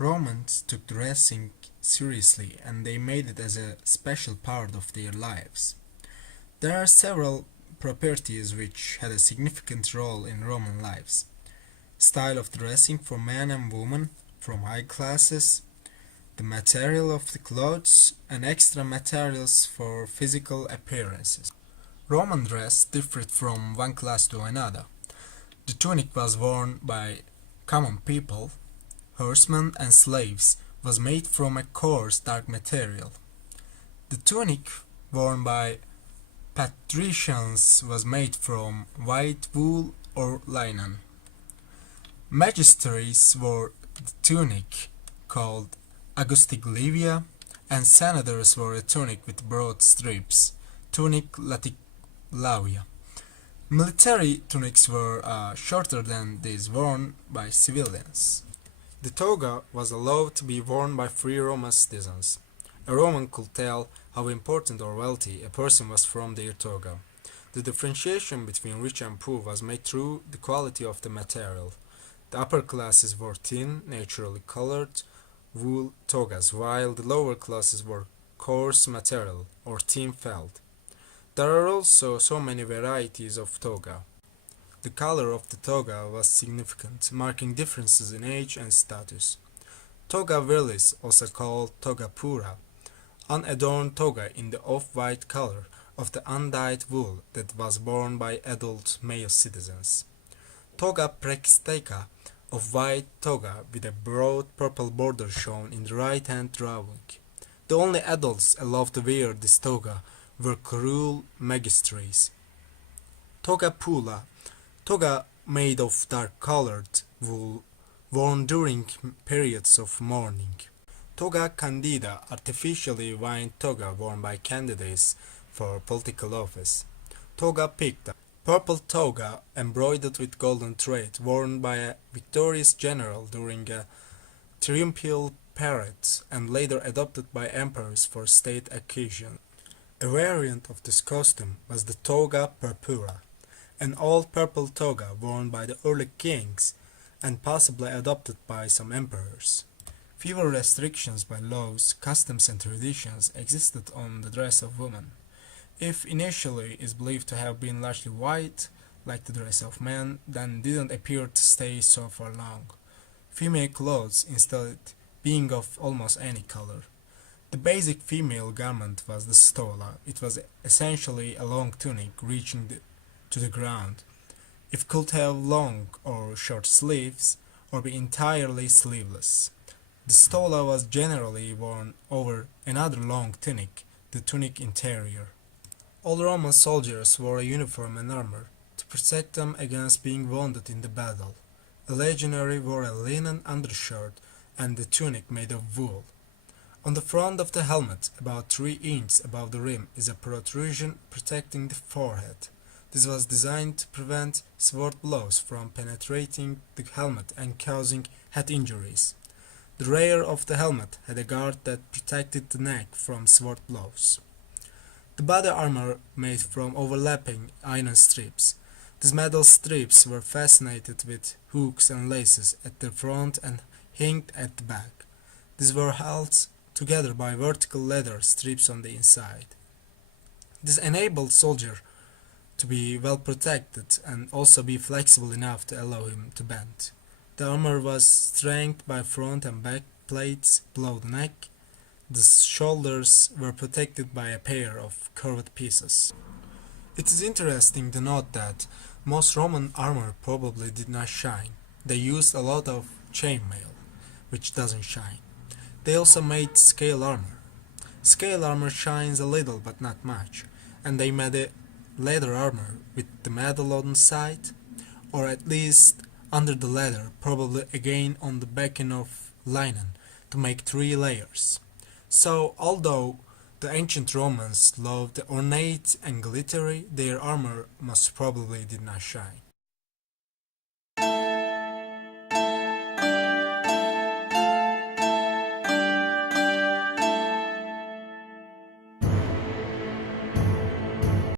Romans took dressing seriously and they made it as a special part of their lives. There are several properties which had a significant role in Roman lives. Style of dressing for men and women from high classes, the material of the clothes, and extra materials for physical appearances. Roman dress differed from one class to another. The tunic was worn by common people, horsemen and slaves, was made from a coarse dark material. The tunic worn by patricians was made from white wool or linen. Magistrates wore the tunic called Augustiglia, and senators wore a tunic with broad strips, tunic laticalia. Military tunics were shorter than these worn by civilians. The toga was allowed to be worn by free Roman citizens. A Roman could tell how important or wealthy a person was from their toga. The differentiation between rich and poor was made through the quality of the material. The upper classes wore thin, naturally colored wool togas, while the lower classes wore coarse material or thin felt. There are also so many varieties of toga. The color of the toga was significant, marking differences in age and status. Toga virilis, also called toga pura, unadorned toga in the off-white color of the undyed wool that was worn by adult male citizens. Toga praxiteca, of white toga with a broad purple border shown in the right-hand drawing. The only adults allowed to wear this toga were curule magistrates. Toga pula, toga made of dark-colored wool worn during periods of mourning. Toga candida, artificially white toga worn by candidates for political office. Toga picta, purple toga embroidered with golden thread worn by a victorious general during a triumphal parade and later adopted by emperors for state occasions. A variant of this costume was the toga purpura, an old purple toga worn by the early kings and possibly adopted by some emperors. Fewer restrictions by laws, customs and traditions existed on the dress of women. If initially is believed to have been largely white, like the dress of men, then didn't appear to stay so for long. Female clothes instead being of almost any color. The basic female garment was the stola. It was essentially a long tunic reaching to the ground. It could have long or short sleeves, or be entirely sleeveless. The stola was generally worn over another long tunic, the tunic interior. All Roman soldiers wore a uniform and armor to protect them against being wounded in the battle. A legionary wore a linen undershirt and a tunic made of wool. On the front of the helmet, about 3 inches above the rim, is a protrusion protecting the forehead. This was designed to prevent sword blows from penetrating the helmet and causing head injuries. The rear of the helmet had a guard that protected the neck from sword blows. The body armor made from overlapping iron strips. These metal strips were fastened with hooks and laces at the front and hinged at the back. These were held together by vertical leather strips on the inside. This enabled soldier to be well protected and also be flexible enough to allow him to bend. The armor was strengthened by front and back plates below the neck. The shoulders were protected by a pair of curved pieces. It is interesting to note that most Roman armor probably did not shine. They used a lot of chainmail, which doesn't shine. They also made scale armor. Scale armor shines a little but not much, and they made a leather armor with the metal on the side, or at least under the leather, probably again on the backing of linen, to make 3 layers. So, although the ancient Romans loved the ornate and glittery, their armor most probably did not shine.